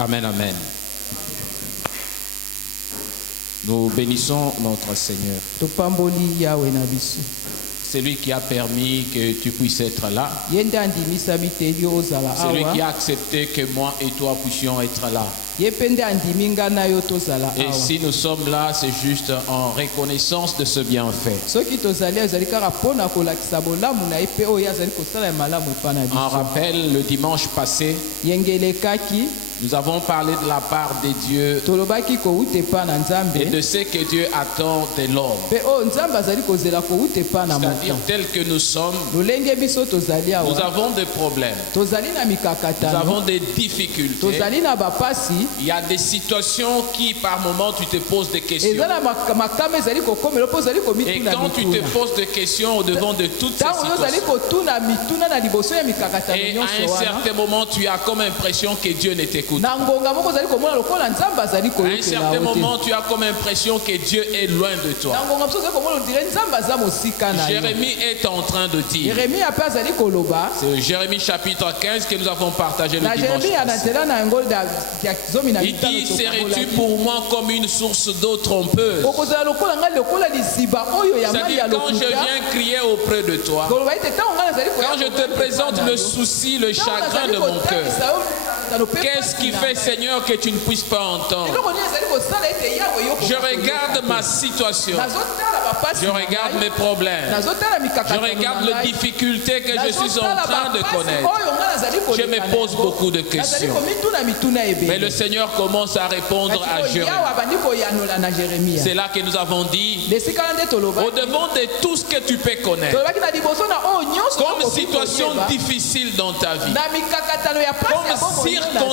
Amen, amen. Nous bénissons notre Seigneur. C'est lui qui a permis que tu puisses être là. C'est lui qui a accepté que moi et toi puissions être là. Et si nous sommes là, c'est juste en reconnaissance de ce bienfait. En rappel, le dimanche passé, nous avons parlé de la part de Dieu et de ce que Dieu attend de l'homme. C'est-à-dire tel que nous sommes, nous avons des problèmes, nous avons des difficultés. Il y a des situations qui par moment tu te poses des questions. Et quand tu te poses des questions au devant de toutes ces situations, et à un certain moment tu as comme impression que Dieu ne t'écoute. À un certain moment, tu as comme impression que Dieu est loin de toi. Jérémie est en train de dire, c'est Jérémie chapitre 15 que nous avons partagé le dimanche passé. Il dit, serais-tu pour moi comme une source d'eau trompeuse? C'est-à-dire quand je viens crier auprès de toi, quand je te présente le souci, le chagrin de mon cœur, qu'est-ce qui fait, Seigneur, que tu ne puisses pas entendre? Je regarde ma situation, je regarde mes problèmes, je regarde les difficultés que je suis en train de connaître. Je me pose beaucoup de questions. Mais le Seigneur commence à répondre à Jérémie. C'est là que nous avons dit, au-devant de tout ce que tu peux connaître, comme situation difficile dans ta vie, comme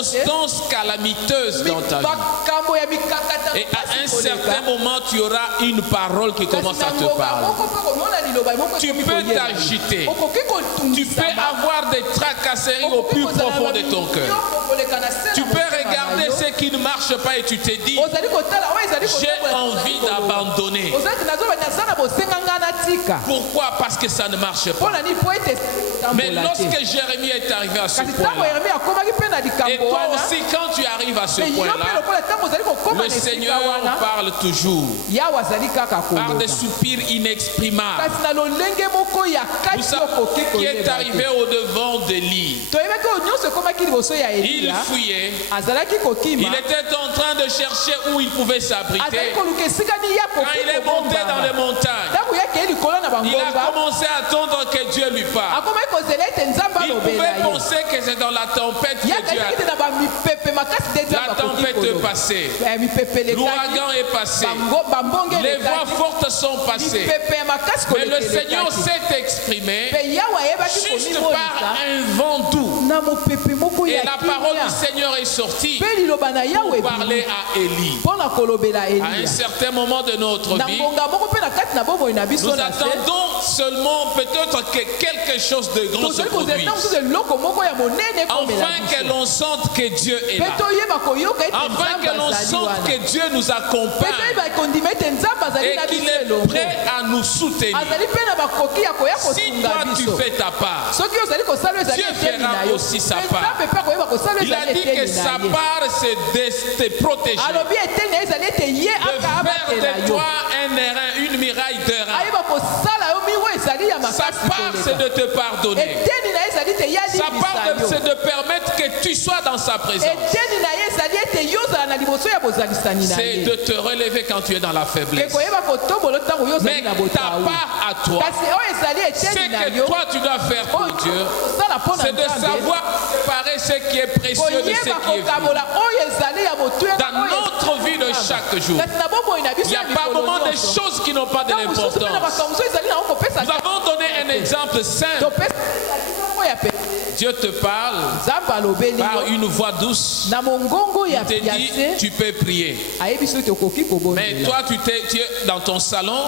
circonstances calamiteuses dans ta vie, et à un certain moment tu auras une parole qui commence à te parler. Tu peux t'agiter, tu peux avoir des tracasseries au plus profond de ton cœur. Tu peux regarder ce qui ne marche pas et tu te dis, j'ai envie d'abandonner. Pourquoi? Parce que ça ne marche pas. Mais lorsque Jérémie est arrivé à ce point-là, et toi aussi quand tu arrives à ce point-là, le Seigneur parle toujours par des soupirs inexprimables. Vous savez qui est arrivé au devant d'Élie? Il fuyait, il était en train de chercher où il pouvait s'abriter. Quand il est monté dans les montagnes, il a commencé à attendre que Dieu lui parle. Il pouvait penser que c'est dans la tempête que Dieu a. La tempête est passée, l'ouragan est passé, les voix fortes sont passées, mais le Seigneur s'est exprimé juste par un vent doux. Et la parole du Seigneur est sortie pour parler à Élie. À un certain moment de notre vie, nous attendons seulement peut-être que quelque chose de grand se produise, afin que l'on sente que Dieu est là, afin que l'on sente que Dieu nous accompagne et qu'il est prêt à nous soutenir. Si toi tu fais ta part, Dieu fera aussi sa part. Il a dit que sa part c'est de te protéger, de faire de toi un airain, une muraille d'airain. Sa part c'est de te pardonner. Sa part c'est de permettre que tu sois dans sa présence. C'est de te relever quand tu es dans la faiblesse. Mais ta part à toi, c'est que toi tu dois faire pour Dieu, c'est de savoir séparer ce qui est précieux de ce qui est vil. Dans notre vie de chaque jour, il y a par moments des choses qui n'ont pas de l'importance. Nous avons donné un exemple simple. Dieu te parle par une voix douce. Il te dit, tu peux prier. Mais toi, tu es dans ton salon.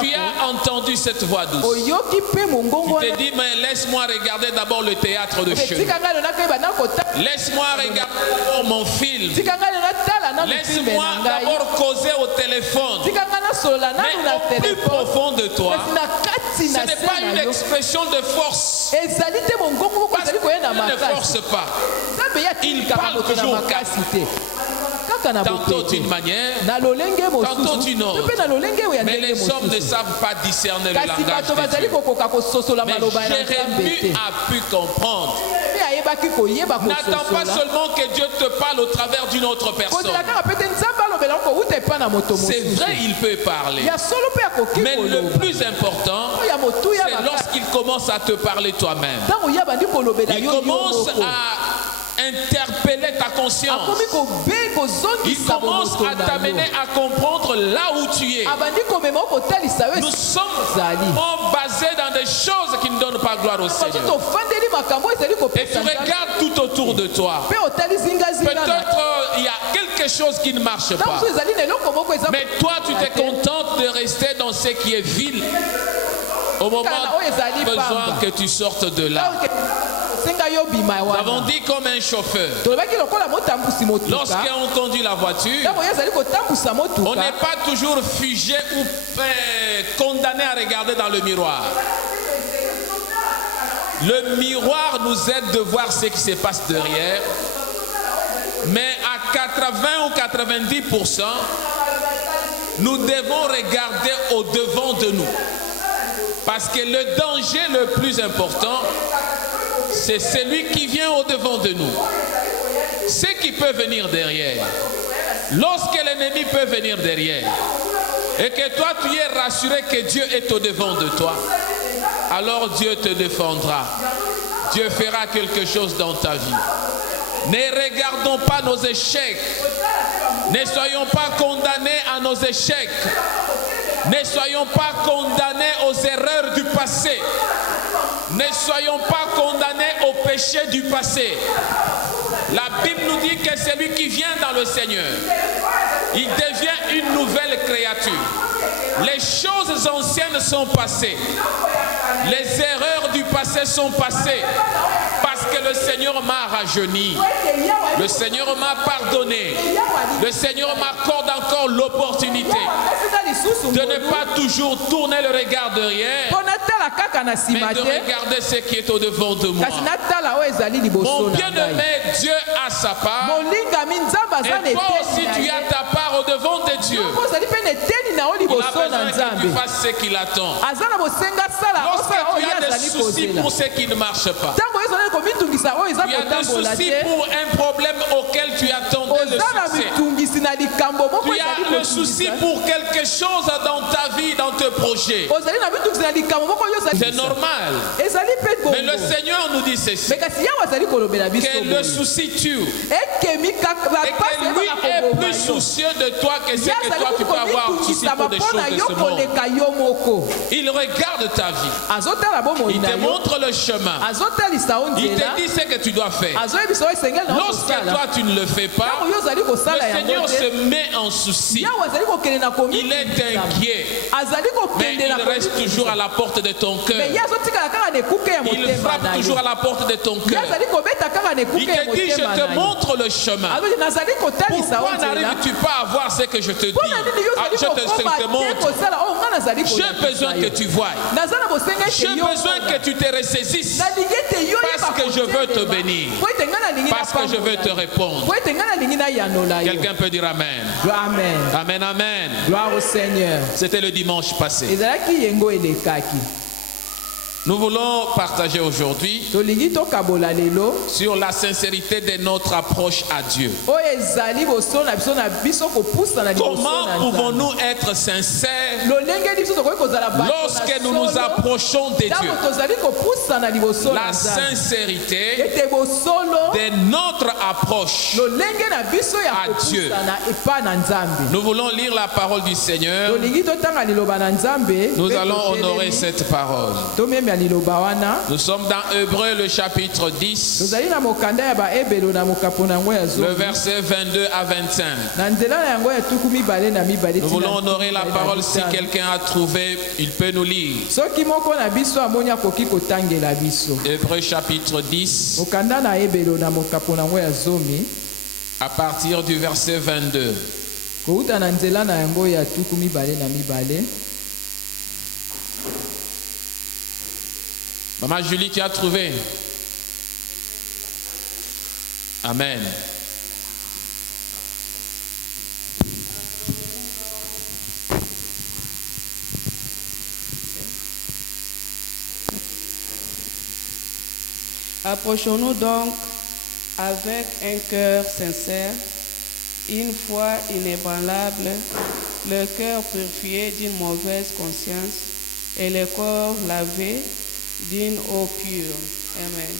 Tu as entendu cette voix douce. Tu te dis, mais laisse-moi regarder d'abord le théâtre de chez nous. Laisse-moi regarder mon film. Laisse-moi d'abord causer au téléphone. Mais au plus profond de toi, ce n'est pas une expression de force. Parce qu'il ne force pas. Il parle toujours tantôt d'une manière, tantôt d'une autre. Mais les hommes ne savent pas discerner le langage de Dieu. Mais Jérémie a pu comprendre. N'attends pas seulement que Dieu te parle au travers d'une autre personne. C'est vrai, il peut parler. Mais le plus important, c'est lorsqu'il commence à te parler toi-même. Il commence à interpeller ta conscience. Il commence à t'amener à comprendre là où tu es. Nous sommes basés dans des choses qui ne donnent pas gloire au Seigneur. Et tu regardes tout autour de toi. Peut-être il y a quelque chose qui ne marche pas. Mais toi, tu te contentes de rester dans ce qui est vil. Au moment où besoin que tu sortes de là. Nous avons dit comme un chauffeur. Lorsqu'on conduit la voiture, on n'est pas toujours figé ou condamné à regarder dans le miroir. Le miroir nous aide de voir ce qui se passe derrière. Mais à 80 ou 90%, nous devons regarder au devant de nous. Parce que le danger le plus important, c'est celui qui vient au devant de nous. Ce qui peut venir derrière. Lorsque l'ennemi peut venir derrière, et que toi tu es rassuré que Dieu est au devant de toi, alors Dieu te défendra. Dieu fera quelque chose dans ta vie. Ne regardons pas nos échecs. Ne soyons pas condamnés à nos échecs. Ne soyons pas condamnés aux erreurs du passé. Ne soyons pas condamnés au péché du passé. La Bible nous dit que celui qui vient dans le Seigneur, il devient une nouvelle créature. Les choses anciennes sont passées. Les erreurs du passé sont passées. Parce que le Seigneur m'a rajeuni. Le Seigneur m'a pardonné. Le Seigneur m'accorde encore l'opportunité de ne pas toujours tourner le regard derrière, mais de regarder ce qui est au devant de moi. Mon bien-aimé, Dieu a sa part. Et toi aussi tu as ta part au devant de Dieu. Il a besoin que tu fasses ce qu'il attend. Lorsque tu as des soucis pour ce qui ne marche pas, tu as des soucis pour un problème auquel tu attendais le succès, tu as le souci pour quelque chose dans ta vie, dans tes projets, c'est normal. Mais le Seigneur nous dit ceci, que le souci tue, et que lui est plus soucieux de toi que ce que toi tu peux avoir souci pour des choses de ce monde. Il regarde ta vie, il te montre le chemin, il te dit ce que tu dois faire. Lorsque toi tu ne le fais pas, le Seigneur se met en souci. Il est inquiet, mais il reste toujours à la porte de ton cœur. Il frappe toujours à la porte de ton cœur. Il te dit, je te montre le chemin. Pourquoi n'arrives-tu pas à voir ce que je te dis? Je te montre. J'ai besoin que tu voies. J'ai besoin que tu te ressaisisses. Parce que je veux te bénir. Parce que je veux te répondre. Quelqu'un peut dire Amen. Amen. Amen, amen. Gloire au Seigneur. C'était le dimanche passé. Nous voulons partager aujourd'hui sur la sincérité de notre approche à Dieu. Comment pouvons-nous être sincères lorsque nous nous approchons de Dieu? La sincérité de notre approche à Dieu. Nous voulons lire la parole du Seigneur. Nous allons honorer cette parole. Nous sommes dans Hébreux le chapitre 10, le verset 22 à 25. Nous voulons honorer la parole. Si quelqu'un a trouvé, il peut nous lire. Hébreux chapitre 10, à partir du verset 22. Maman Julie, tu as trouvé? Amen. Approchons-nous donc avec un cœur sincère, une foi inébranlable, le cœur purifié d'une mauvaise conscience et le corps lavé d'une eau pure. Amen.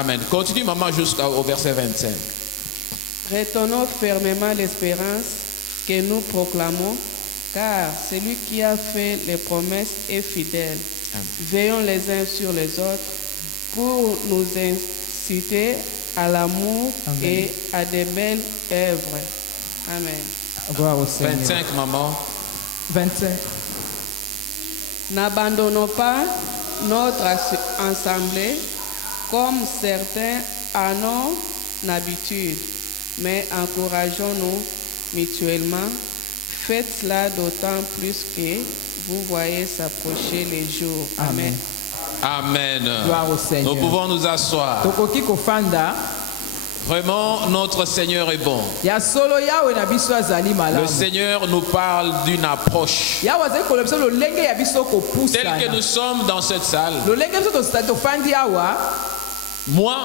Amen. Continue, maman, jusqu'au verset 25. Retenons fermement l'espérance que nous proclamons, car celui qui a fait les promesses est fidèle. Amen. Veillons les uns sur les autres pour nous inciter à l'amour et à de belles œuvres. Amen. 25, maman. 25. N'abandonnons pas notre assemblée comme certains en ont habitude, mais encourageons-nous mutuellement. Faites cela d'autant plus que vous voyez s'approcher les jours. Amen. Amen. Gloire au Seigneur. Nous pouvons nous asseoir. Vraiment, notre Seigneur est bon. Le Seigneur nous parle d'une approche. Tel que nous sommes dans cette salle, moi,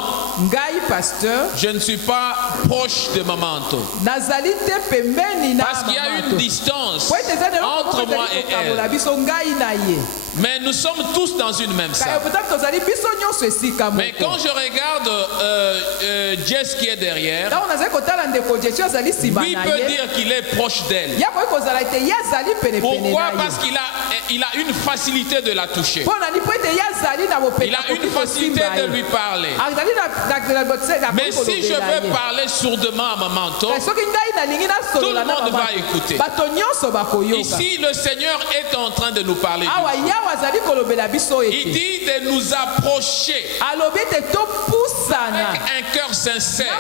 je ne suis pas proche de ma manteau. Parce qu'il y a une distance entre moi et elle. Mais nous sommes tous dans une même salle. Mais quand je regarde Jess qui est derrière, lui peut dire qu'il est proche d'elle. Pourquoi? Parce qu'il a une facilité de la toucher. Il a une facilité de lui parler. Mais si je veux parler sourdement à ma manteau, tout le monde va écouter. Ici, le Seigneur est en train de nous parler. Il dit de nous approcher avec un cœur sincère.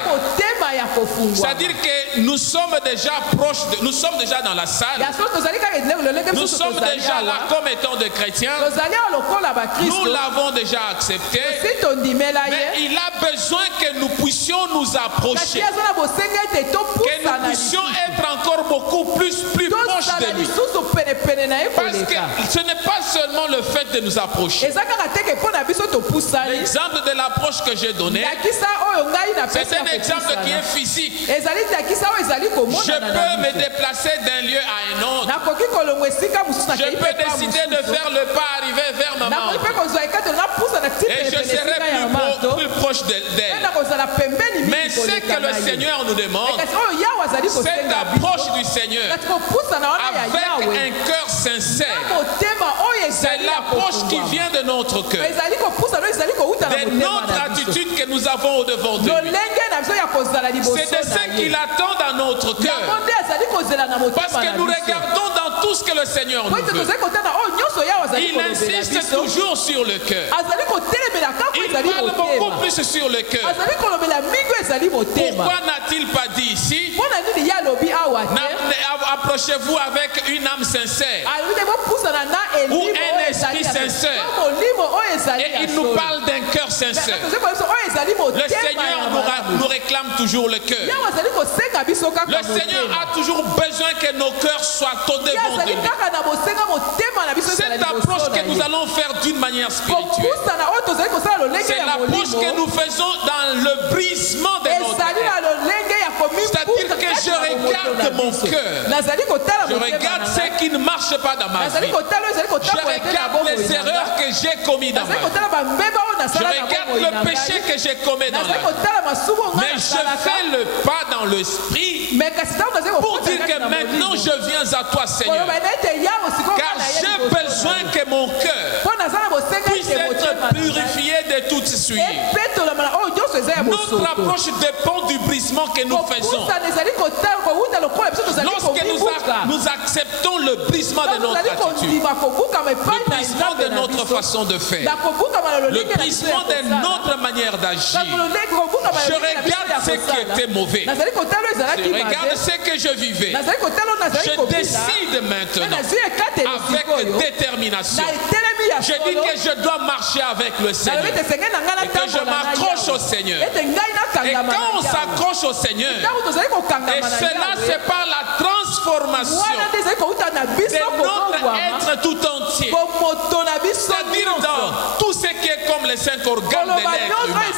C'est-à-dire que nous sommes déjà proches, nous sommes déjà dans la salle. Nous sommes déjà là comme étant des chrétiens. Nous l'avons déjà accepté. Mais il a besoin que nous puissions nous approcher. Que nous puissions être encore beaucoup plus proches de lui. Parce que ce n'est pas seulement le fait de nous approcher. L'exemple de l'approche que j'ai donné, c'est un exemple qui est physique. Je peux me déplacer d'un lieu à un autre. Je peux décider de faire le pas arriver vers ma maman. Et je serai plus proche d'elle. Mais ce que le Seigneur nous demande, cette approche du Seigneur avec un cœur sincère. C'est l'approche qui vient de notre cœur, de notre attitude que nous avons au devant de lui. C'est de ce qu'il attend dans notre cœur. Parce que nous regardons dans tout ce que le Seigneur nous veut. Il insiste toujours sur le cœur. Il parle beaucoup plus sur le cœur. Pourquoi n'a-t-il pas dit ici, approchez-vous avec une âme sincère ou un esprit sincère? Et il nous parle d'un cœur sincère. Le Seigneur nous réclame toujours le cœur. Le Seigneur a toujours besoin que nos cœurs soient au devant de lui. Cette approche que nous allons faire d'une manière spirituelle, c'est l'approche que nous faisons dans le brisement de notre cœur. C'est-à-dire que je regarde mon cœur. Je regarde ce qui ne marche pas dans ma vie. Je regarde les erreurs que j'ai commises dans ma vie. Je regarde le péché que j'ai commis dans la vie. Mais je fais le pas dans l'esprit pour dire que maintenant je viens à toi, Seigneur. Car j'ai besoin que mon cœur puisse être purifié de toute suie. Notre approche dépend du brisement brisement que nous faisons, lorsque nous acceptons le brisement de notre attitude, le brisement de notre façon de faire, le brisement de notre manière d'agir, je regarde ce qui était mauvais, je regarde ce que je vivais, je décide maintenant avec détermination, je dis que je dois marcher avec le Seigneur et que je m'accroche au Seigneur. Et quand on s'accroche au Seigneur, et cela c'est par la transformation de notre être tout entier, c'est-à-dire dans tout ce qui est comme les 5 organes de l'être humain,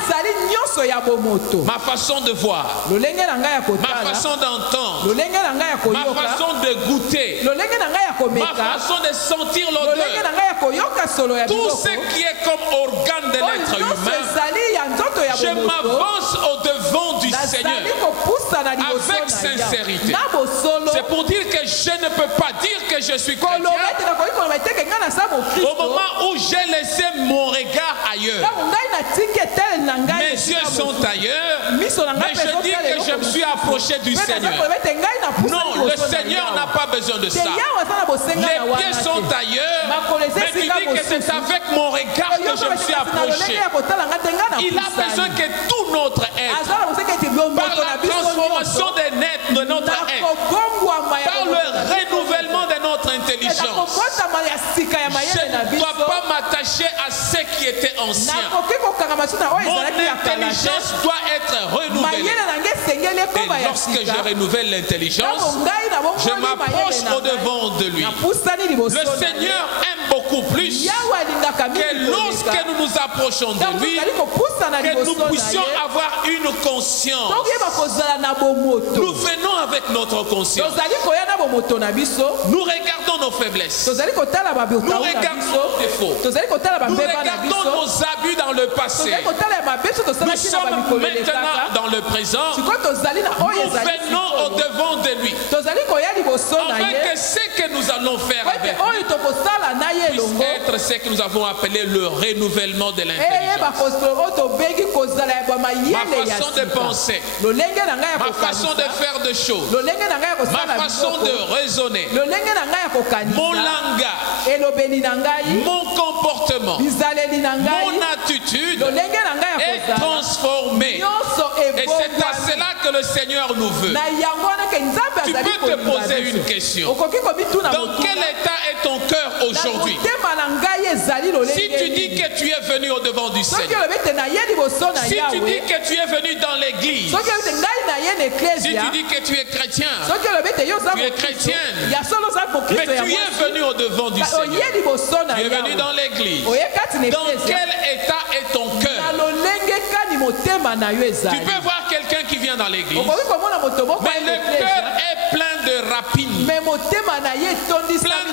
ma façon de voir, ma façon d'entendre, ma façon de goûter, ma façon de sentir l'odeur, tout ce qui est comme organe de l'être humain, je m'avance au devant du Seigneur avec sincérité. C'est pour dire que je ne peux pas dire que je suis chrétien au moment où j'ai laissé mon regard ailleurs. Mes yeux sont ailleurs, mais je dis que je me suis approché du Seigneur. Non, le Seigneur n'a pas besoin de ça. Les pieds sont ailleurs, mais tu dis que c'est avec mon regard que je me suis approché. Il a besoin que tout notre être, par la transformation de notre être, par le renouvellement de notre intelligence, je ne dois pas m'attacher à ce qui était ancien. Mon intelligence doit être renouvelée. Et lorsque je renouvelle l'intelligence, je m'approche au devant de lui. Le Seigneur aime beaucoup plus que lorsque nous nous approchons de lui, que nous puissions avoir une conscience. Nous venons avec notre conscience. Nous regardons nos faiblesses. Nous regardons nos défauts. Nous regardons nos abus dans le passé. Nous sommes maintenant dans le présent. Nous venons au devant de lui. Afin que ce que nous allons faire avec lui puisse être ce que nous avons appelé le renouvellement de l'intelligence. Ma façon de penser, ma façon de faire des choses, ma façon de raisonner, mon langage, mon comportement, mon attitude est transformé. Et c'est à cela que le Seigneur nous veut. Tu peux te poser une question. Dans quel état est ton cœur aujourd'hui? Si tu dis que tu es venu au devant du Seigneur, si tu dis que tu es venu dans l'église, si tu dis que tu es chrétien, tu es chrétienne, mais tu es venu au devant du Seigneur, tu es venu dans l'église, dans quel état est ton cœur? Tu peux voir quelqu'un qui vient dans l'église, mais le cœur est plein de rapines, plein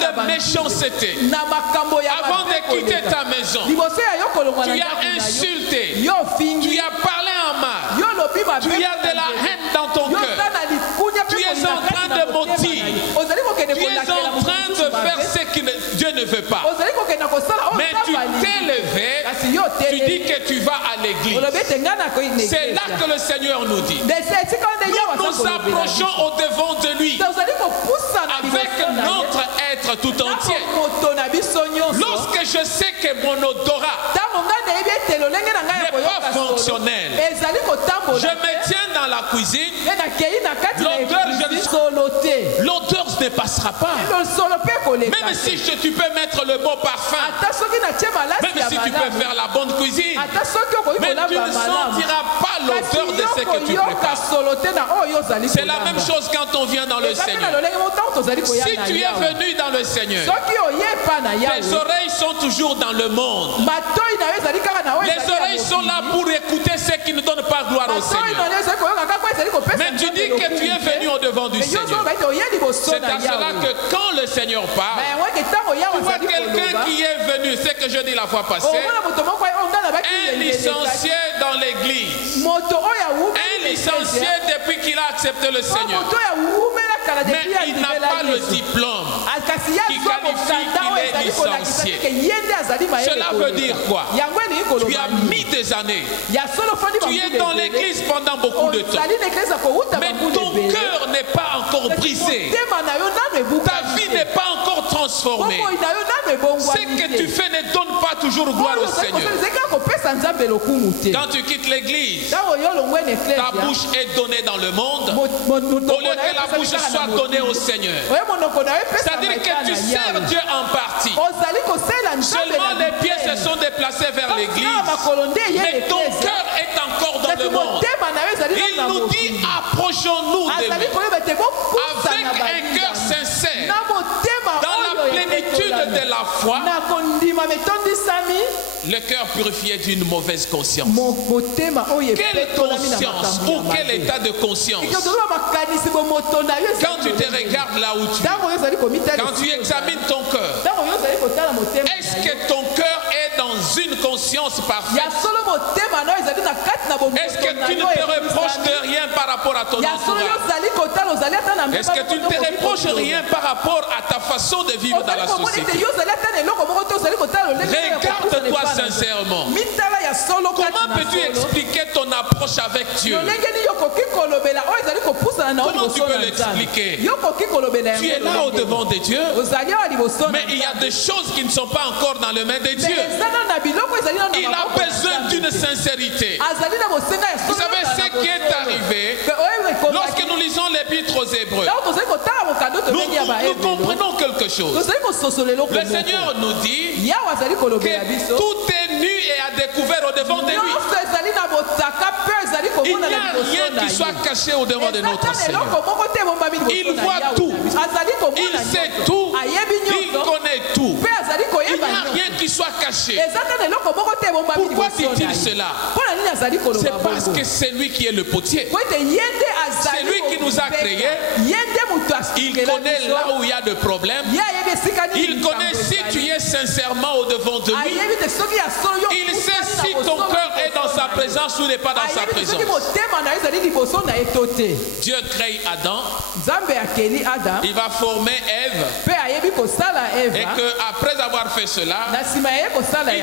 de méchanceté. Avant de quitter ta maison, tu as insulté, tu as parlé en mal, tu as de la haine dans ton cœur, tu es en train de mentir, tu es en train de faire ce que Dieu ne veut pas. Mais tu t'es levé, tu dis que tu vas à l'église. C'est là que le Seigneur nous dit. Nous nous approchons au devant de lui avec notre être tout entier. Lorsque je sais que mon odorat n'est pas fonctionnel, je me tiens dans la cuisine, l'odeur ne passera pas. Même si tu peux mettre le bon parfum, même si tu peux faire la bonne cuisine, mais tu ne sentiras pas l'odeur de ce que tu prépares. C'est la même chose quand on vient dans le Seigneur. Si tu es venu dans le Seigneur, tes oreilles sont toujours dans le monde. Les oreilles sont là pour écouter ce qui ne donne pas gloire au Seigneur. Mais tu dis que tu es venu au devant du Seigneur. C'est à cela que quand le Seigneur parle, tu vois quelqu'un qui est venu, c'est que je dis la fois passée, un licencié dans l'église, un licencié depuis qu'il a accepté le Seigneur. mais il n'a pas le diplôme qui qualifie qu'il est licencié. Cela veut dire quoi? Tu as mis des années. Tu es dans l'église pendant beaucoup de temps. Mais ton cœur n'est pas encore brisé. Ta vie n'est pas encore transformée. Ce que tu fais ne donne pas toujours gloire au Seigneur. Quand tu quittes l'église, ta bouche est donnée dans le monde au lieu que la bouche soit donnée au Seigneur. C'est-à-dire que tu sers Dieu en partie. Seulement les pieds se sont déplacés vers l'église, mais ton cœur est encore dans le monde. Il nous dit, approchons-nous de lui avec un cœur sincère, dans la plénitude de la foi, le cœur purifié d'une mauvaise conscience. Quelle conscience ou quel état de conscience? Quand tu te regardes là où tu es, quand tu examines ton cœur, est-ce que ton cœur est dans une conscience parfaite? Est-ce que tu ne te reproches de rien par rapport à ton entourage? Est-ce que tu ne te reproches rien par rapport à ta façon de vivre dans la société? Regarde-toi sincèrement. Comment peux-tu expliquer ton approche avec Dieu? Comment tu peux l'expliquer? Tu es là au devant de Dieu, mais il y a des choses qui ne sont pas encore dans les mains de Dieu. Il a besoin d'une sincérité. Vous savez ce qui est arrivé lorsque nous lisons l'épître aux Hébreux? Nous comprenons quelque chose. Le Seigneur nous dit que tout est nu et à découvert au devant de lui. Il n'y a rien qui soit caché au devant de notre Seigneur. Il voit tout. Il sait tout. Il connaît tout. Il n'y a rien qui soit caché. Pourquoi dit-il cela? C'est parce que c'est lui qui est le potier. C'est lui qui nous a créés. Il connaît là où il y a des problèmes. Il connaît si tu es sincèrement au devant de lui. Il sait si ton cœur est dans sa présence ou n'est pas dans sa présence. Dieu crée Adam. Il va former Ève. Et qu'après avoir fait cela, il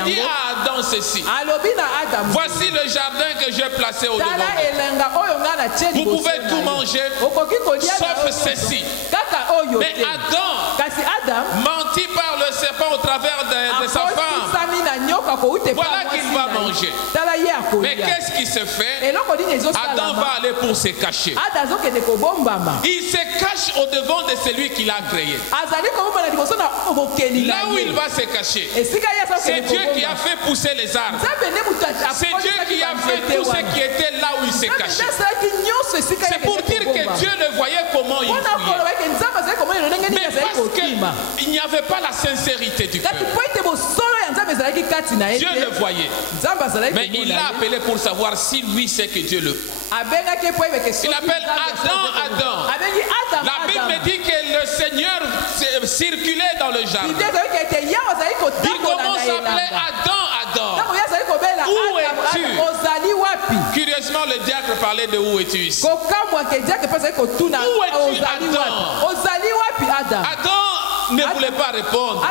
dit à Adam ceci: voici le jardin que j'ai placé au devant. Vous pouvez tout manger sauf ceci. Mais Adam mentit par le serpent au travers de sa femme. Voilà qu'il va manger. Mais qu'est-ce qui se fait? Adam va aller pour se cacher. Il se cache au devant de celui qui l'a créé. Là où il va se cacher, c'est Dieu qui a fait pousser les arbres. C'est Dieu qui a fait tout ce qui était là où il se cachait. C'est pour dire que Dieu le voyait comment il fuyait. Mais parce qu'il n'y avait pas la sincérité du cœur. Dieu le voyait. Mais il l'a appelé pour savoir si lui sait que Dieu le voit. Il appelle Adam. La Bible dit que le Seigneur circulait dans le jardin. Il commence à appeler Adam. Où es-tu? Curieusement, le diacre parlait de où es-tu ici. Où es-tu, Adam? Adam ne voulait pas répondre.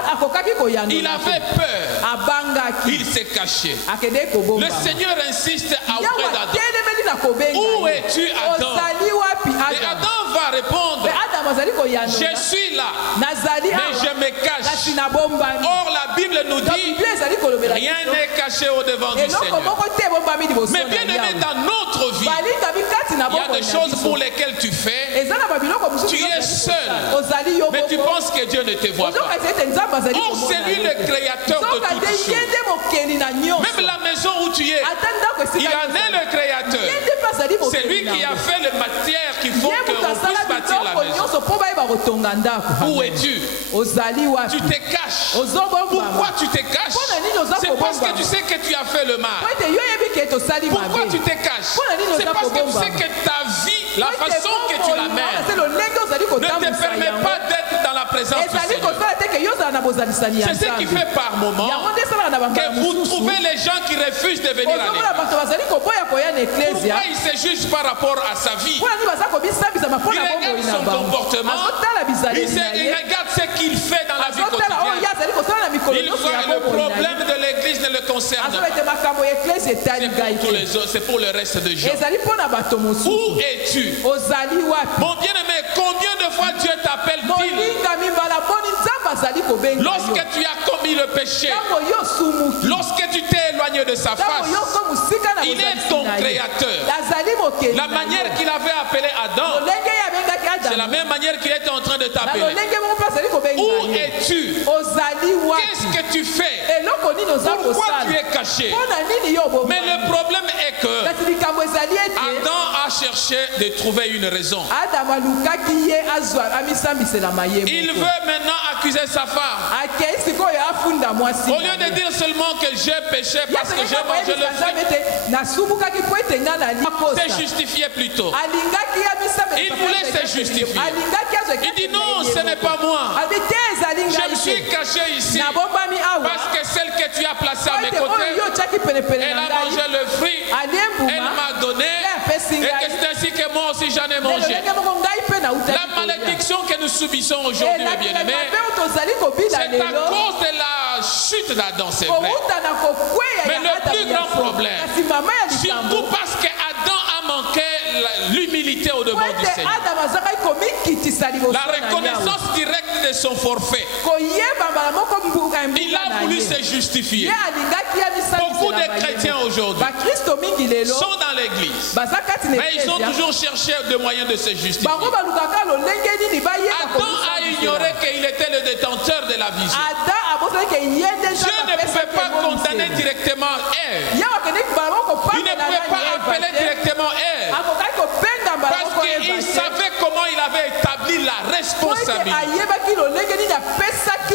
Il avait peur. Il s'est caché. Le Seigneur insiste auprès d'Adam. Où es-tu, Adam? Et Adam va répondre: je suis là, mais je me cache. Or la Bible nous dit: rien n'est caché au devant du Seigneur. Mais bien aimé, dans notre vie, il y a des choses pour lesquelles tu fais. Tu es seul, mais tu penses que Dieu ne te voit pas. Or c'est lui le créateur de toutes choses. Même la maison où tu es, il en est le créateur. C'est lui qui a fait les matières qui font qu'on puisse bâtir la maison. Où es-tu? Tu te caches. Pourquoi tu te caches? C'est parce que tu sais que tu as fait le mal. Pourquoi tu te caches? C'est parce que tu sais que ta vie, la façon que tu la mènes, ne te permet pas d'être dans la présence du Seigneur. C'est ce qui fait par moment que vous trouvez les gens qui refusent de venir à l'église. Pourquoi il se juge par rapport à sa vie? Il regarde son comportement. Il regarde ce qu'il fait dans la vie quotidienne. Il voit le problème de l'église ne le concerne pas. C'est pour le reste de gens. Où es-tu? Mon bien-aimé, combien de fois Dieu t'appelle-t-il? Lorsque tu as commis le péché, lorsque tu t'es éloigné de sa face, il est ton créateur. La manière qu'il avait appelé Adam, c'est la même manière qu'il est en train de t'appeler. Où es-tu? Qu'est-ce que tu fais? Pourquoi tu es caché? Mais le problème est que Adam a cherché de trouver une raison. Il veut maintenant accuser sa femme. Au lieu de dire seulement que j'ai péché parce que j'ai mangé le fruit, c'est justifié plutôt. Il voulait se justifier. Il dit non, ce n'est pas moi. Je me suis caché ici parce que celle que tu as placée à mes côtés, elle a mangé le fruit, elle m'a donné, et que c'est ainsi que moi aussi j'en ai mangé. La malédiction que nous subissons aujourd'hui, mes bien-aimés, c'est à cause de la chute d'Adam, c'est vrai. Mais le plus grand problème, surtout parce qu'Adam a manqué l'humilité au devant du Seigneur. La reconnaissance directe de son forfait. Il a voulu se justifier. Beaucoup de chrétiens aujourd'hui sont dans l'église, mais ils ont toujours cherché des moyens de se justifier. Adam a ignoré qu'il était le détenteur de la vision. Dieu ne pouvait pas condamner directement Ève. Il ne pouvait pas appeler directement Ève. Parce qu'il savait comment il avait établi la responsabilité.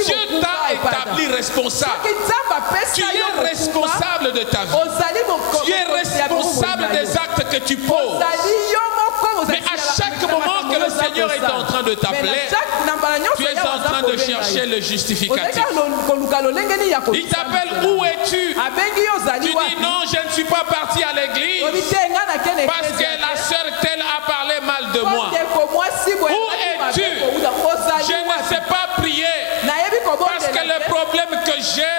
Dieu t'a établi responsable. Tu es responsable de ta vie. Tu es responsable des actes que tu poses. Mais à chaque moment que le Seigneur est en train de t'appeler, tu es en train de chercher le justificatif. Il t'appelle, où es-tu? Tu dis non, je ne suis pas parti à l'église parce que la sœur telle a parlé mal de moi. Où es-tu? Je ne sais pas prier parce que le problème que j'ai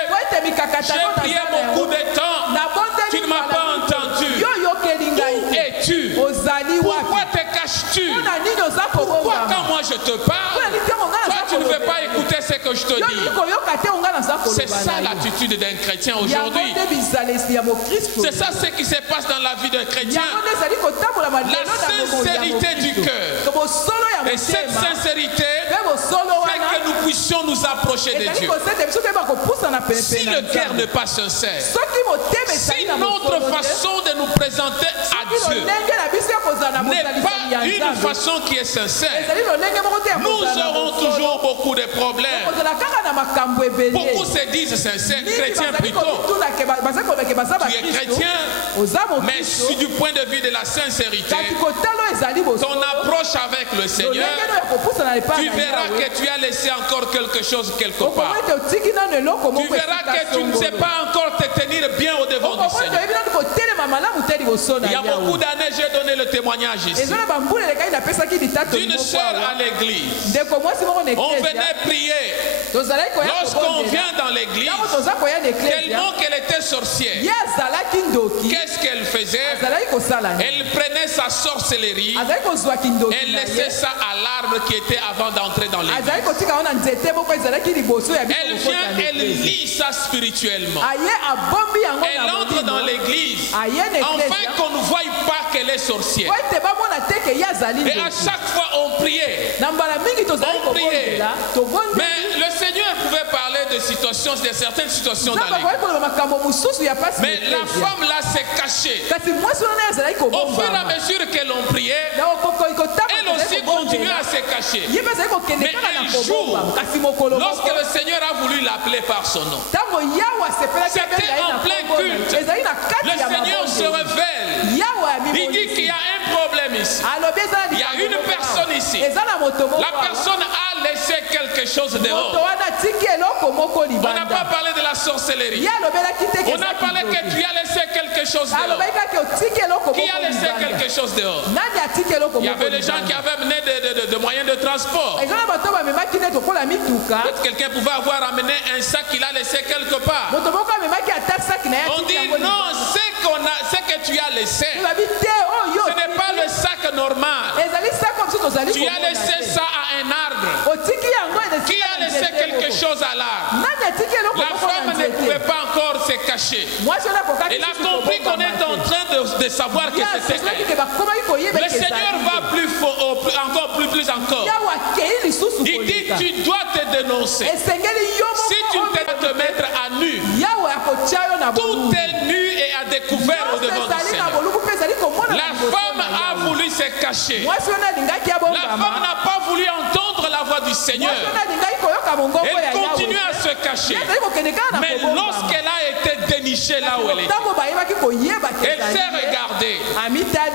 prié beaucoup de temps, tu ne m'as pas entendu. Où es-tu? Pourquoi te caches-tu? Pourquoi quand moi je te parle, toi tu ne veux pas écouter ce que je te dis? C'est ça l'attitude d'un chrétien aujourd'hui. C'est ça ce qui se passe dans la vie d'un chrétien. La sincérité du cœur. Et cette sincérité fait que nous puissions nous approcher de Dieu. Si le cœur n'est pas sincère, si notre façon de nous présenter à Dieu n'est pas une façon qui est sincère, nous aurons toujours beaucoup de problèmes. Beaucoup se disent sincères, chrétiens plutôt. Tu es chrétien, mais du point de vue de la sincérité, ton approche avec le Seigneur, tu verras que tu as laissé encore quelque chose quelque part. Tu verras que tu ne sais pas encore te tenir bien au devant du Seigneur. Il y a beaucoup d'années, j'ai donné le témoignage ici d'une sœur à l'église. On venait prier. Lorsqu'on vient dans l'église, tellement qu'elle était sorcière, qu'est-ce qu'elle faisait? Elle prenait sa sorcellerie, elle laissait ça à l'arbre qui était avant d'entrer dans l'église. Elle vient, elle lit ça spirituellement. Elle entre dans l'église, enfin qu'on ne voie pas qu'elle est sorcière. Et à chaque fois on priait. Mais le Seigneur pouvait parler de situations, de certaines situations dans l'église. Mais la femme là s'est cachée. Au fur et à mesure que l'on priait, elle aussi continuait à se cacher. Mais un jour, lorsque le Seigneur a voulu l'appeler par son nom, c'était en plein culte. Le Seigneur se révèle. Il dit qu'il y a un problème ici. Il y a une personne ici. La personne a laissé quelque chose dehors. On n'a pas parlé de la sorcellerie. On a parlé que tu as laissé quelque quelque chose dehors? Qui a laissé quelque chose dehors? Il y avait les gens qui avaient amené de moyens de transport. Peut-être quelqu'un pouvait avoir amené un sac qu'il a laissé quelque part. On dit non, ce que tu as laissé, ce n'est pas le sac normal. Tu as laissé ça à un arbre. Qui a laissé quelque chose à l'arbre? La femme ne pouvait pas encore se cacher. Elle a compris qu'on est en train de savoir que c'était elle. Le Seigneur va encore plus encore. Il dit, tu dois te dénoncer. Si tu ne te mettre à nu, tout est nu et à découvert au devant du Seigneur. La femme a voulu se cacher. La femme n'a pas voulu entendre la voix du Seigneur. Elle continue à se cacher. Mais lorsqu'elle a été dénichée là où elle était, elle s'est regardée.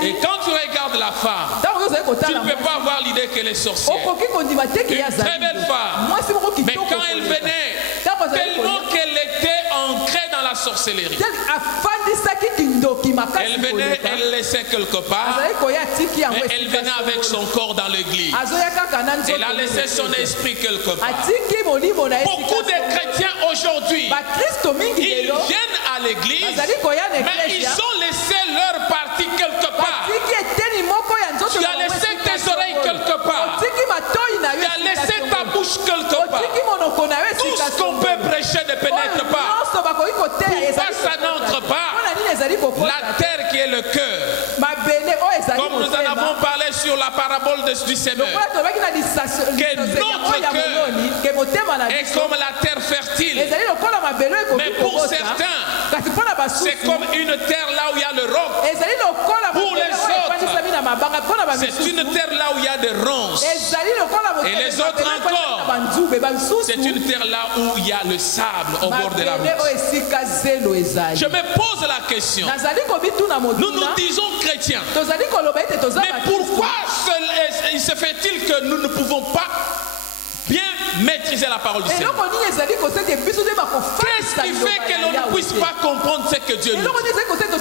Et quand tu regardes la femme, tu ne peux pas avoir l'idée qu'elle est sorcière. Une très belle femme. Mais quand elle venait, tellement qu'elle était ancrée dans la sorcellerie, elle venait, elle laissait quelque part, mais elle venait avec son corps dans l'église. Elle a laissé son esprit quelque part. Beaucoup de chrétiens aujourd'hui, ils viennent à l'église, mais ils ont laissé leur partie quelque part. Tu as laissé tes oreilles quelque part. Tu as laissé ta bouche quelque part. Tout ce qu'on peut prêcher ne pénètre pas. Pourquoi ça n'entre pas? La terre qui est le cœur. Comme nous en avons parlé sur la parabole du semeur, que notre cœur est comme la terre fertile. Mais pour certains, c'est comme une terre là où il y a le roc. Pour les autres, c'est une terre là où il y a des ronces. Et les autres encore, c'est une terre là où il y a le sable au bord de la route. Je me pose la question. Nous nous disons chrétiens. Mais pourquoi se fait-il que nous ne pouvons pas bien maîtriser la parole du Seigneur? Qu'est-ce qui fait que l'on ne puisse pas comprendre ce que Dieu nous dit? Peut-être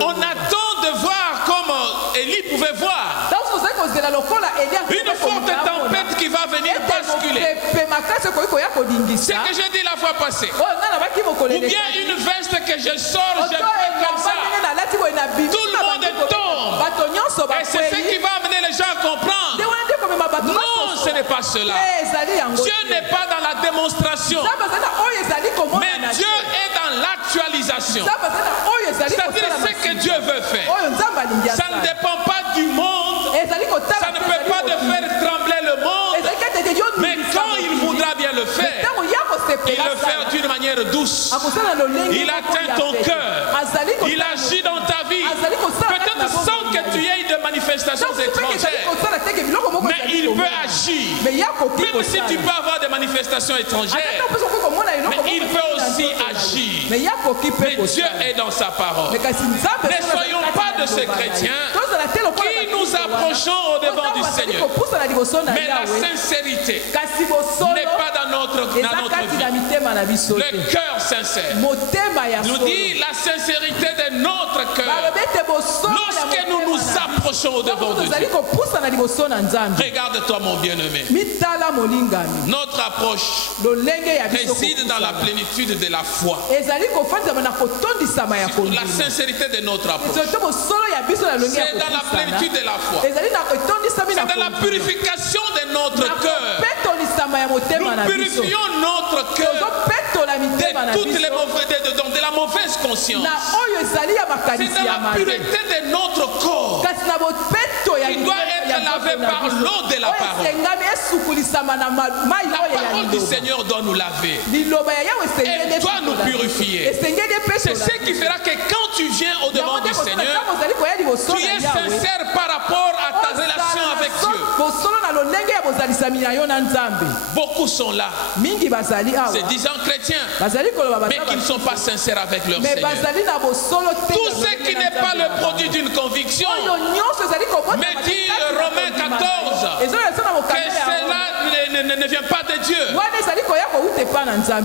on attend de voir comme Élie pouvait voir. Une forte tempête qui va venir basculer. Ce que j'ai dit la fois passée. Ou bien une veste que je sors, je fais comme ça. Tout le monde tombe. Et c'est ce qui va amener les gens à comprendre. Non, ce n'est pas cela. Dieu n'est pas dans la démonstration. Mais Dieu est dans l'actualisation. C'est-à-dire ce que Dieu veut faire. Ça ne dépend pas du monde. Ça ne peut pas faire trembler le monde. Mais quand il voudra bien le faire, il le fait d'une manière douce. Il atteint ton cœur. Il agit dans ta vie. Peut-être sans que tu aies de manifestations étrangères. Mais il peut agir. Même si tu peux avoir des manifestations étrangères, mais il peut aussi agir. Mais Dieu est dans sa parole. Ne soyons pas de ces chrétiens qui nous approchons au devant du Seigneur. Mais la sincérité n'est pas dans notre vie. Le cœur sincère nous dit la sincérité de notre cœur. Lorsque nous nous approchons au devant de Dieu, regarde-toi mon bien-aimé. Notre approche réside dans la plénitude de la foi. La sincérité de notre approche, c'est dans la plénitude de la foi. C'est dans la purification de notre cœur. Nous purifions notre cœur de la mauvaise conscience. C'est dans la pureté de notre corps qui doit être lavé par l'eau de la parole. La parole du Seigneur doit nous laver. Elle doit nous purifier. C'est ce qui fera que quand tu viens au devant du Seigneur, tu es sincère par rapport à ta relation avec Dieu. Beaucoup sont là, se disant chrétiens, mais qui ne sont pas sincères avec leur Seigneur. Tout ce qui n'est pas le produit d'une conviction, mais dit Romains 14, que cela ne vient pas de Dieu.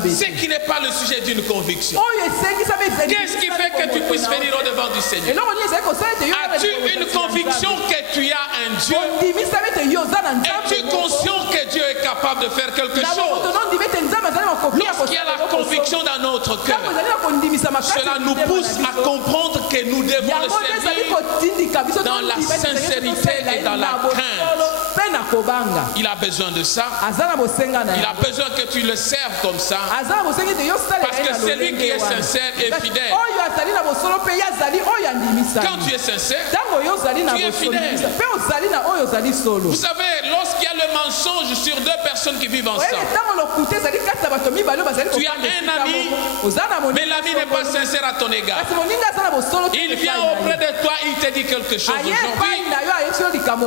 C'est qui n'est pas le sujet d'une conviction. Qu'est-ce qui fait que tu puisses venir au devant du Seigneur? As-tu une conviction que tu as un Dieu? Es-tu conscient que Dieu est capable de faire quelque chose? Lorsqu'il y a la conviction dans notre cœur, cela nous pousse à comprendre que nous devons le servir dans la sincérité et dans la crainte. Il a besoin de ça. Il a besoin que tu le serves comme ça. Parce que celui qui est sincère est fidèle. Quand tu es sincère, tu es fidèle. Vous savez, lorsqu'il y a le mensonge sur deux personnes qui vivent ensemble, tu as un ami, mais l'ami n'est pas sincère à ton égard. Il vient auprès de toi, il te dit quelque chose aujourd'hui,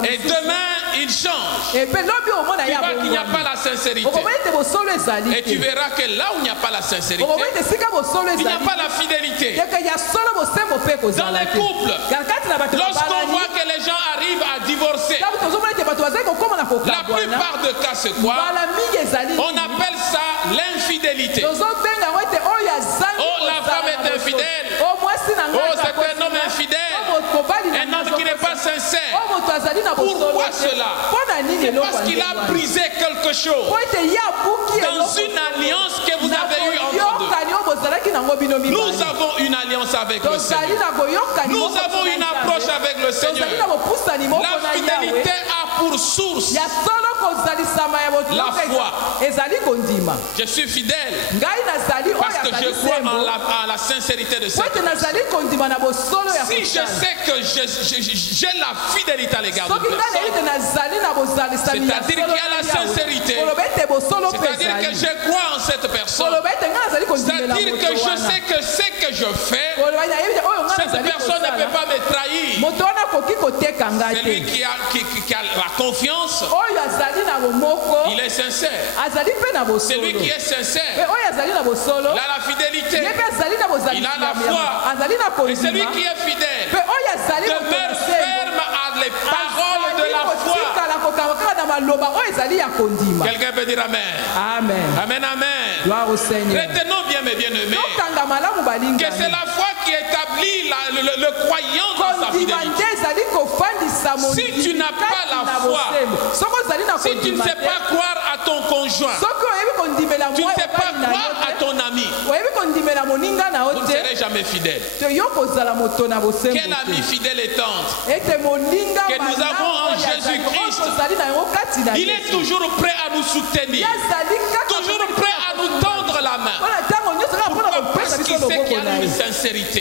et demain il change. Tu vois qu'il n'y a pas la sincérité. Et tu verras que là où il n'y a pas la sincérité, il n'y a pas la fidélité. Dans les couples, lorsqu'on voit que les gens arrivent à divorcer, la plupart des cas c'est quoi? On appelle ça l'infidélité. Oh, la femme est infidèle. Oh, c'est un homme infidèle. Un homme qui n'est pas sincère. Pourquoi cela? C'est parce qu'il a brisé quelque chose dans une alliance que vous avez eue entre deux. Nous avons une alliance avec le Seigneur. Nous avons une approche avec le Seigneur. La fidélité a pour source la foi. Je suis fidèle parce que je crois en la sincérité de cette personne. Si je sais que j'ai la fidélité à l'égard de personne, c'est-à-dire qu'il y a la sincérité, c'est-à-dire que je crois en cette personne, c'est-à-dire que je sais que ce que je fais, cette personne ne peut pas me trahir. Celui qui a la confiance, il est sincère. Celui qui est sincère, il a la fidélité, il a la foi. Et celui qui est fidèle demeure ferme à les paroles de la foi. Quelqu'un peut dire Amen. Amen. Amen, amen. Retenons bien, mes bien-aimés, que c'est la foi qui établit le croyant dans sa fidélité. Si tu n'as pas la foi, si tu ne sais pas croire à ton conjoint, tu ne sais pas croire à ton ami, vous ne serez jamais fidèle. Quel ami fidèle et tendre que nous avons en Jésus-Christ. Il est toujours prêt à nous soutenir, toujours prêt à nous tendre la main. Parce qu'il sait qu'il y a une sincérité.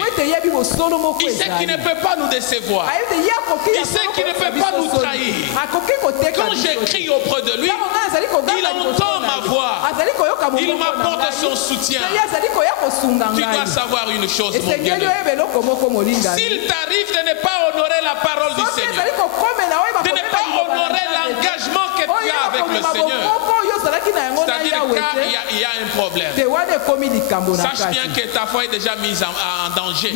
Il sait qu'il ne peut pas nous décevoir. Il sait qu'il ne peut pas nous trahir. Quand j'écris auprès de lui, il entend ma voix. Il m'apporte son soutien. Tu dois savoir une chose, mon bien-aimé. S'il t'arrive de ne pas honorer la parole du Seigneur, de ne pas honorer l'engagement que tu as avec le Seigneur, c'est-à-dire qu'il y a un problème. Sache bien que ta foi est déjà mise en danger.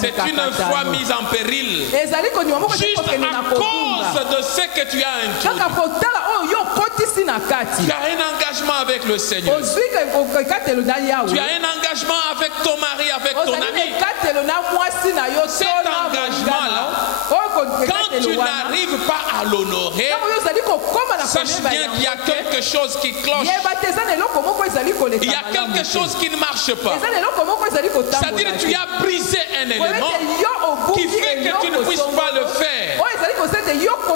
C'est une foi mise en péril juste à cause de ce que tu as introduit. Tu as un engagement avec le Seigneur. Tu as un engagement avec ton mari, avec ton ami. Cet engagement-là, quand tu n'arrives pas à l'honorer, sache bien qu'il y a quelque chose qui cloche. Il y a quelque chose qui ne marche pas. C'est-à-dire que tu as brisé un élément qui fait que tu ne puisses pas le faire.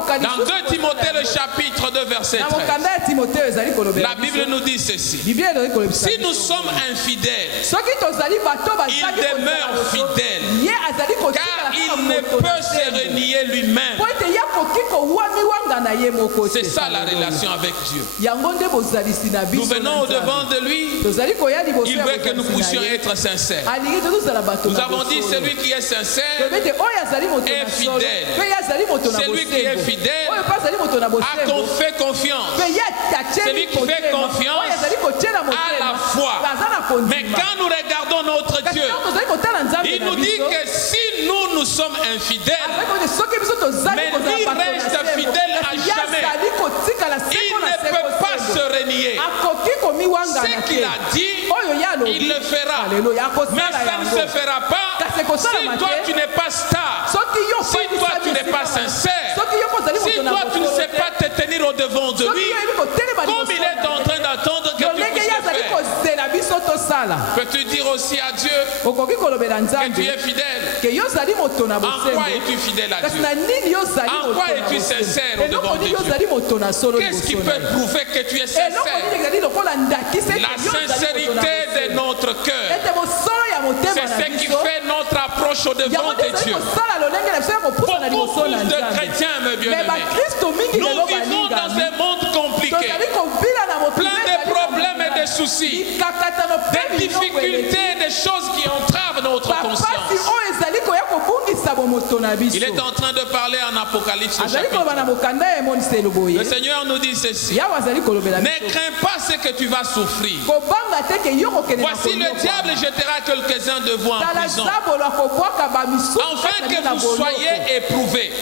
Dans 2 Timothée le chapitre 2 verset 13, la Bible nous dit ceci: si nous sommes infidèles, il demeure fidèle, car il ne peut se renier lui-même. C'est ça la relation avec Dieu. Nous venons au devant de lui. Il veut que nous puissions être sincères. Nous avons dit celui qui est sincère est fidèle. Celui qui est fidèle a fait confiance. Celui qui fait confiance a la foi. Mais quand nous regardons notre Dieu, il nous dit que si nous sommes infidèles, mais lui reste fidèle à jamais. Il ne peut pas se renier. Mais ça ne se fera pas si toi tu n'es pas star, si toi tu n'es pas sincère, si toi tu ne sais pas te tenir au devant de lui, comme il est en train d'attendre que tu puisses le faire. Peux-tu dire aussi à Dieu que tu es fidèle? En quoi es-tu fidèle à Dieu? En quoi es-tu sincère au devant de Dieu? Qu'est-ce qui peut prouver que tu es sincère? La sincérité de notre cœur, c'est ce qui fait notre approche au devant de Dieu. Beaucoup plus de chrétiens, mes bien-aimés, nous vivons dans un monde compliqué, plein de problèmes et de soucis, des difficultés, des choses qui entravent notre conscience. Il est en train de parler en Apocalypse chapitre. Le Seigneur nous dit ceci: ne crains pas ce que tu vas souffrir. Voici le diable jettera quelques-uns de vous en prison, afin que vous soyez éprouvés,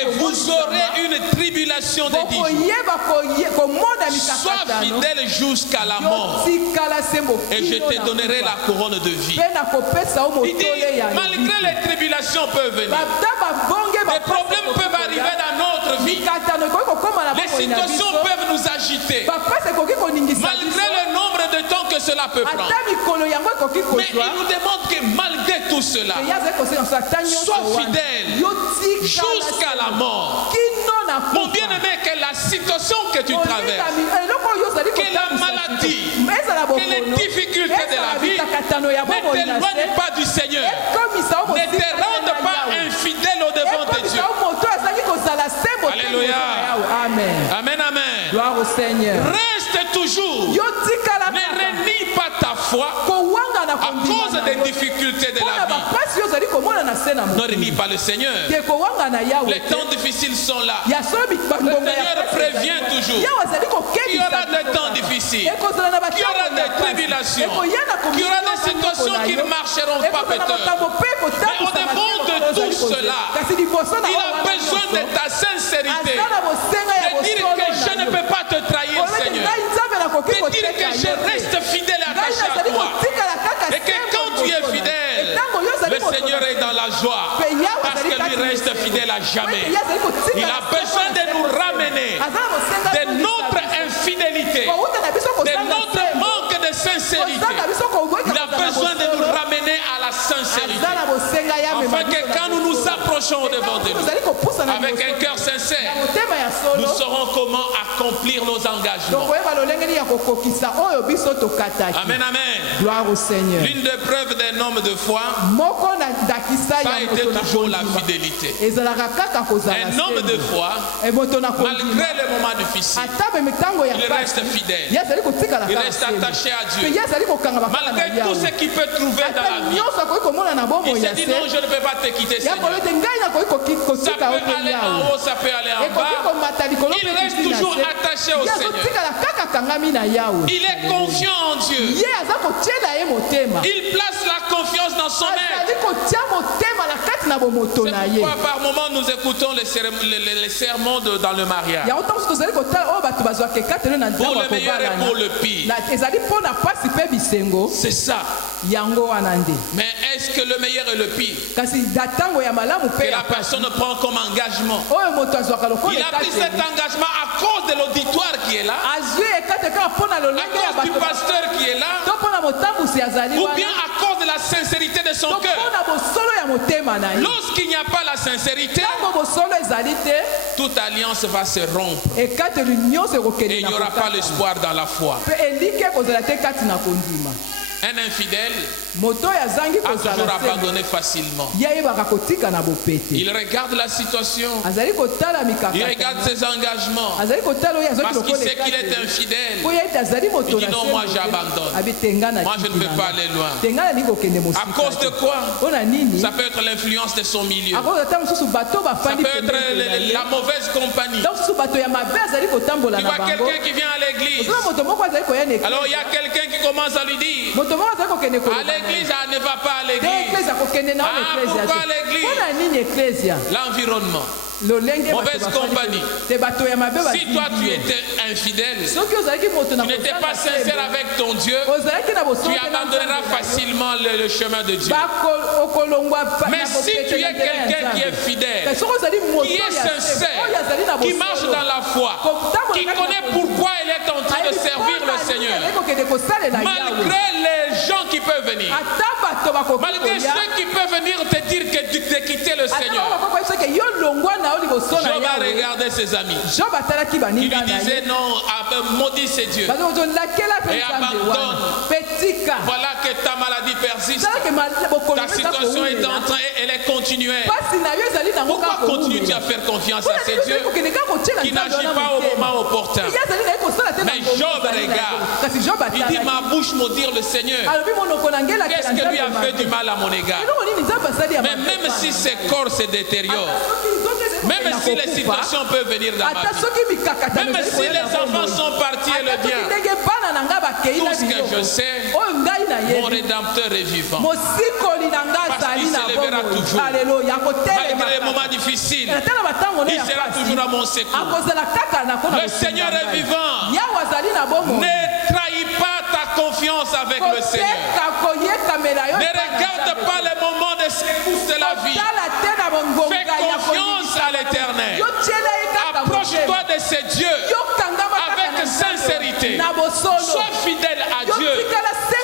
et vous aurez une tribulation de 10 jours. Sois fidèle jusqu'à la mort, et je te donnerai la couronne de vie. Il dit, malgré les tribulations peuvent venir, les problèmes peuvent arriver dans notre vie, les situations peuvent nous agiter, malgré le nombre de temps que cela peut prendre. Mais il nous demande que malgré tout cela, sois fidèle jusqu'à la mort. Mon bien-aimé, que la situation que tu traverses, que la maladie, que les difficultés de la vie ne t'éloignent pas du Seigneur, ne te rendent pas infidèle au devant de Dieu. Alléluia. Amen, amen. Gloire au Seigneur. Reste toujours. Ne renie pas ta foi à cause des difficultés de la vie. Ne renie pas le Seigneur. Les temps difficiles sont là. Le Seigneur prévient toujours. Il y aura des temps difficiles, il y aura des tribulations, il y aura des situations qui ne marcheront pas peut-être. Mais au devant de tout cela, il a besoin de ta sincérité, de dire que je ne peux pas te trahir, Seigneur, de dire que je reste fidèle attaché à toi, et que quand tu es fidèle, le Seigneur est dans la joie, parce que lui reste fidèle à jamais. Il a besoin de nous ramener de notre infidélité, de notre manque de sincérité. Il a besoin de nous ramener à la sincérité, afin que quand nous nous approchons devant de nous avec un cœur sincère, nous saurons comment accomplir nos engagements. Amen, amen. Gloire au Seigneur. L'une des preuves d'un homme de foi, ça a été toujours la fidélité. Un homme de foi, malgré les moments difficiles, il reste fidèle, il reste attaché à Dieu. Malgré tout ce qu'il peut trouver dans la vie, il se dit non, je ne peux pas te quitter, Seigneur. Ça peut aller en haut, ça peut aller en bas. Il reste toujours attaché au Seigneur. Il est confiant en Dieu. Il place la confiance dans son maître. C'est pourquoi par moment nous écoutons les sermons dans le mariage. Pour le meilleur et pour le pire. C'est ça. Mais est-ce que le meilleur et le pire que la personne prend comme engagement? Il a pris cet engagement à cause de l'auditoire qui est là, à cause du pasteur qui est là, ou bien à cause de la sincérité de son cœur. Lorsqu'il n'y a pas la sincérité, toute alliance va se rompre et il n'y aura pas l'espoir dans la foi. Un infidèle a toujours abandonné facilement. Il regarde la situation, il regarde ses engagements, parce qu'il sait qu'il est infidèle. Il dit non, moi j'abandonne, moi je ne veux pas aller loin. À cause de quoi? Ça peut être l'influence de son milieu, ça peut être la mauvaise compagnie. Tu vois quelqu'un qui vient à l'église, alors il y a quelqu'un qui commence à lui dire à l'église, elle ne va pas à l'église. Ah, pourquoi à l'église? L'environnement. mauvaise compagnie. Si toi tu étais infidèle, tu n'étais pas sincère avec ton Dieu, tu abandonneras facilement le chemin de Dieu. Mais si tu es quelqu'un qui est fidèle, qui est sincère, qui marche dans la foi, qui connaît pourquoi il est en train de servir le Seigneur, malgré les gens qui peuvent venir, malgré ceux qui peuvent venir te dire que tu t'es quitté le Seigneur, Job a regardé ses amis. Il lui disait non, maudit ces dieux et abandonne. Voilà que ta maladie persiste, ta situation est en train, elle est continuelle. Pourquoi continues-tu à faire confiance à ces dieux qui n'agissent pas au moment opportun? Mais Job regarde, il dit ma bouche maudire le Seigneur. Qu'est-ce que lui a fait du mal à mon égard? Mais même si ses corps se détériorent, même si les situations peuvent venir dans ma vie, même si les enfants sont partis et le bien, tout ce que je sais, mon Rédempteur est vivant. Parce qu'il s'élèvera toujours. Malgré les moments difficiles, il sera toujours à mon secours. Le Seigneur est vivant. Ne trahis pas ta confiance avec le Seigneur. Ne regarde pas les moments de secours de la vie. Fais confiance à l'Éternel. Approche-toi de ces dieux avec sincérité. Sois fidèle à Dieu.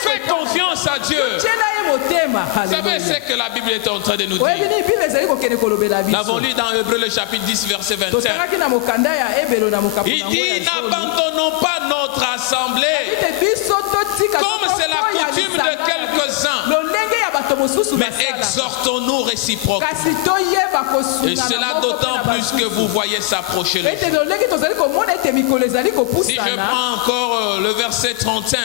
Fais confiance à Dieu. Vous savez ce que la Bible est en train de nous dire? Nous l'avons lu dans Hébreux le chapitre 10 verset 25. Il dit n'abandonnons pas notre assemblée comme c'est la coutume de quelques-uns, mais exhortons-nous réciproquement. Et cela d'autant plus que vous voyez s'approcher le jour. Si je prends encore le verset 35,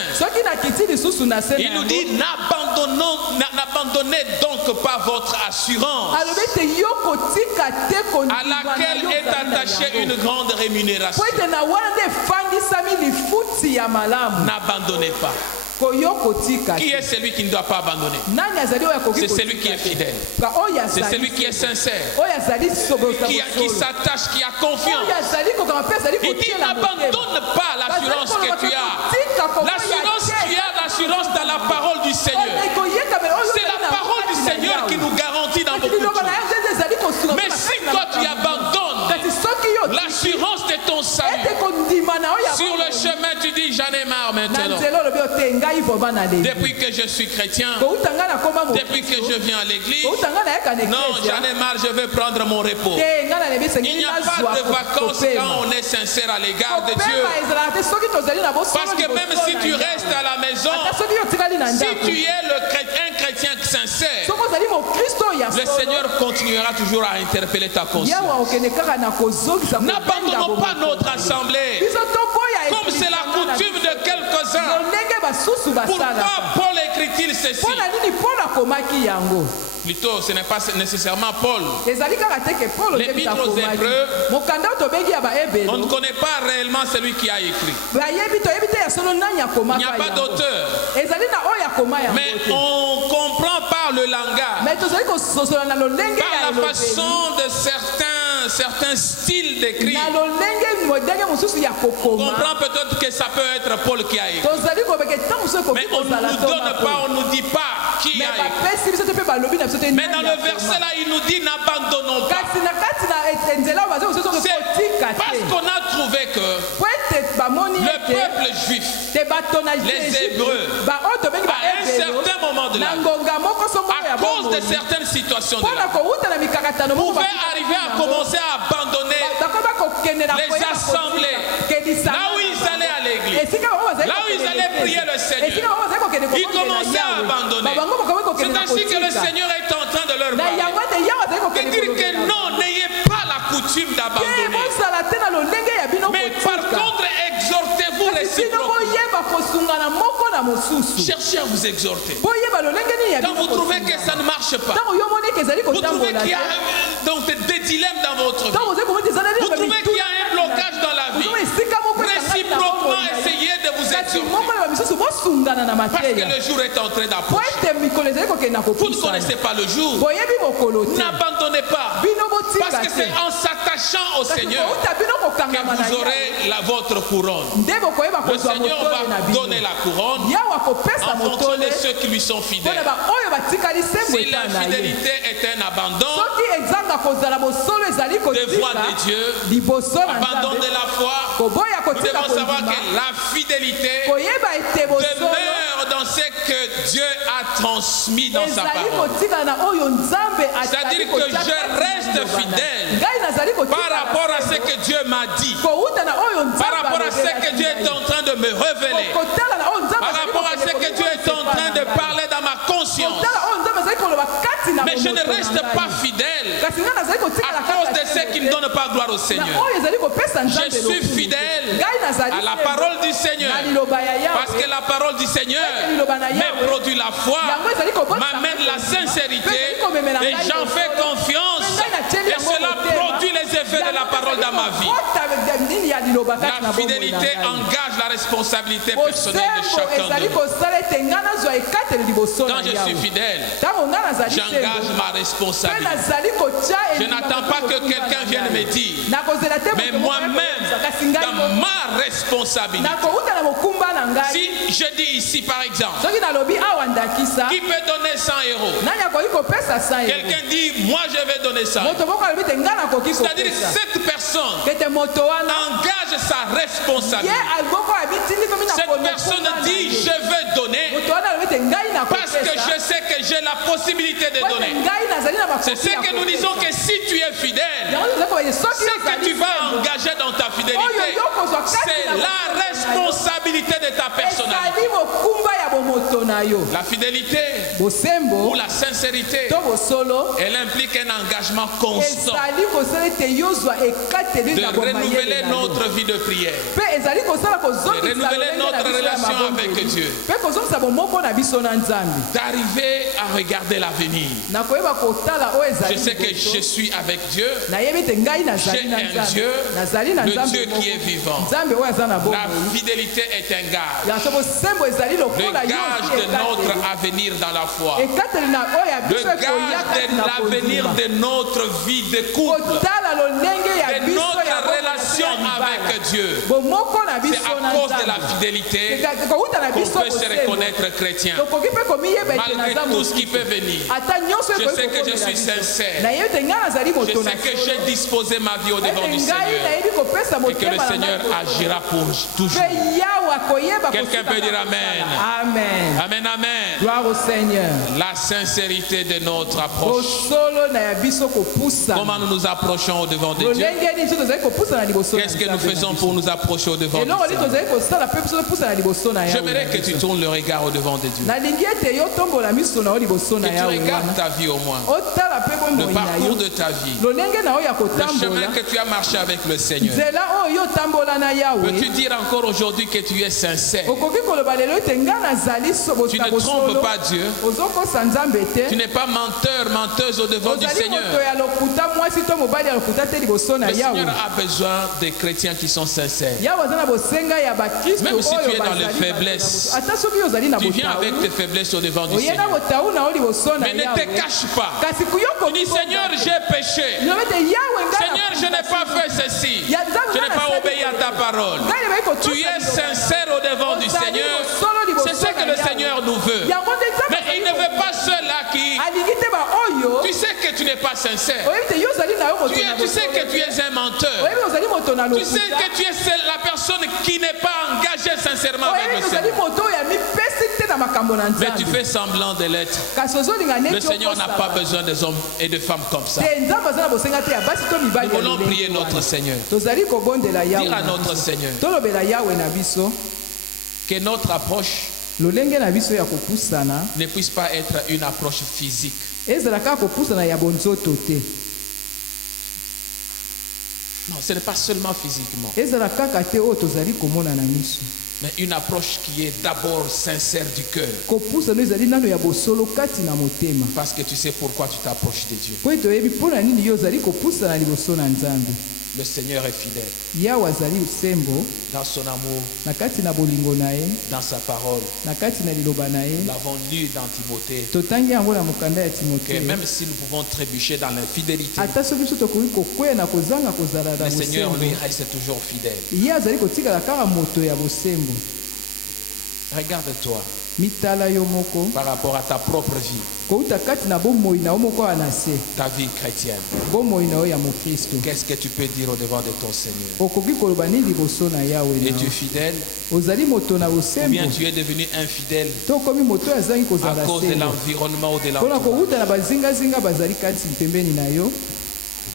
il nous dit n'abandonnez donc pas votre assurance à laquelle est attachée une grande rémunération. N'abandonnez pas. Qui est celui qui ne doit pas abandonner? C'est celui qui est fidèle. C'est celui qui est sincère. Qui s'attache, qui a confiance. Il dit n'abandonne pas l'assurance que tu as. L'assurance que tu as, l'assurance dans la parole du Seigneur. C'est la parole du Seigneur qui nous garantit dans beaucoup de choses. Mais si toi tu abandonnes l'assurance de ton salut, sur le chemin tu dis j'en ai marre maintenant. Depuis que je suis chrétien, depuis que je viens à l'église, non, j'en ai marre, je veux prendre mon repos. Il n'y a pas de vacances quand on est sincère à l'égard de Dieu. Parce que même si tu restes à la maison, si tu es un chrétien sincère, le Seigneur continuera toujours à interpeller ta conscience. N'abandonnons pas notre assemblée comme c'est la coutume de quelques-uns. Pourquoi Paul écrit-il ceci? Plutôt, ce n'est pas nécessairement Paul. L'épître aux Hébreux, on ne connaît pas réellement celui qui a écrit. Il n'y a pas d'auteur. Mais on comprend par le langage, par la façon de certains styles d'écrit. On comprend peut-être que ça peut être Paul qui a écrit. Mais on ne nous donne pas, on ne nous dit pas qui a écrit. Mais dans le verset là, il nous dit n'abandonnons pas. C'est parce qu'on a trouvé que le peuple juif, les Hébreux, à un certain moment de l'année, à cause de certaines situations de l'année, pouvaient arriver à commencer à abandonner les assemblées, là où ils allaient à l'église, là où ils allaient prier le Seigneur. Ils commençaient à abandonner. C'est ainsi que le Seigneur est en train de leur parler, de dire que non, n'ayez pas la coutume d'abandonner, mais par contre exhortez-vous réciproquement. Cherchez à vous exhorter. Quand vous trouvez que ça ne marche pas, vous trouvez qu'il y a donc des dilemmes dans votre vie, vous trouvez qu'il y a un blocage dans la vie, réciproquement essayez de vous exhorter. Parce que le jour est en train d'approcher. Vous ne connaissez pas le jour. N'abandonnez pas. Parce que c'est en s'attachant attachant au Seigneur que vous aurez votre couronne. Le Seigneur va donner la couronne en fonction de ceux qui lui sont fidèles. Si l'infidélité est un abandon des voies de Dieu, abandon de la foi, nous devons savoir que la fidélité demeure dans ce que Dieu a transmis dans sa parole. C'est-à-dire que je reste fidèle par rapport à ce que Dieu m'a dit, par rapport à ce que Dieu est en train de me révéler, par rapport à ce que Dieu est en train de parler dans ma conscience. Mais je ne reste pas fidèle à cause de ceux qui ne donnent pas gloire au Seigneur. Je suis fidèle à la parole du Seigneur, parce que la parole du Seigneur me produit la foi, m'amène la sincérité, et j'en fais confiance, et cela produit les effets de la parole dans ma vie. La fidélité engage la responsabilité personnelle de chacun de nous. Quand je suis fidèle, j'engage ma responsabilité. Je n'attends pas que quelqu'un vienne me dire, mais moi-même, dans ma responsabilité. Si je dis ici par exemple, qui peut donner 100 €? Quelqu'un dit, moi je vais donner 100 €. C'est-à-dire que cette personne engage sa responsabilité. Cette personne dit, je vais donner parce que je sais que j'ai la possibilité de donner. C'est ce que nous disons, que si tu es fidèle, ce que tu vas engager dans ta fidélité, c'est la responsabilité de ta personnalité. La fidélité ou la sincérité, elle implique un engagement constant de renouveler notre vie de prière, de renouveler notre relation avec Dieu, d'arriver à regarder l'avenir. Je sais que je suis avec Dieu. J'ai un Dieu, le Dieu qui est vivant. La fidélité est un gage. Le gage de notre avenir dans la foi. Le gage de l'avenir de notre vie de couple, de notre relation avec Dieu. C'est à cause de la fidélité qu'on peut se reconnaître chrétien. Malgré tout ce qui peut venir, je sais que je suis sincère. Je sais que j'ai disposé ma vie au devant du Seigneur et que le Seigneur agira pour toujours. Quelqu'un peut dire Amen. Amen. Amen, amen. Gloire au Seigneur. La sincérité de notre approche. Comment nous nous approchons au devant de Dieu? Qu'est-ce que nous faisons pour nous approcher au devant de Dieu? J'aimerais que tu tournes le regard au devant de Dieu. Que tu regardes ta vie au moins. Le parcours de ta vie. Le chemin que tu as marché avec le Seigneur. Peux-tu dire encore aujourd'hui que tu es sincère? Tu ne trompes pas Dieu. Tu n'es pas menteur, menteuse au devant du Seigneur. Le Seigneur a besoin des chrétiens qui sont sincères. Même si tu es dans les faiblesses, tu viens avec tes faiblesses au devant du Seigneur. Mais ne te cache pas. Tu dis, Seigneur, j'ai péché. Seigneur, je n'ai pas fait ceci. Je n'ai pas obéi à ta parole. Tu es sincère au devant du Seigneur. C'est ce que le Seigneur nous veut. Mais il ne veut pas ceux-là qui... Tu sais que tu n'es pas sincère. Tu sais que tu es un menteur. Tu sais que tu es la personne qui n'est pas engagée sincèrement avec le Seigneur. Mais tu fais semblant de l'être. Le Seigneur n'a pas besoin des hommes et de femmes comme ça. Nous voulons prier notre Seigneur. Dire à notre Seigneur que notre approche ne puisse pas être une approche physique. Non, ce n'est pas seulement physiquement, mais une approche qui est d'abord sincère du cœur. Parce que tu sais pourquoi tu t'approches de Dieu. Le Seigneur est fidèle. Dans son amour, dans sa parole, nous l'avons lu dans Timothée, que même si nous pouvons trébucher dans l'infidélité, le Seigneur lui reste toujours fidèle. Regarde-toi par rapport à ta propre vie, ta vie chrétienne. Qu'est-ce que tu peux dire au devant de ton Seigneur? Es-tu fidèle? Ou bien tu es devenu infidèle à cause de l'environnement ou de l'entourage?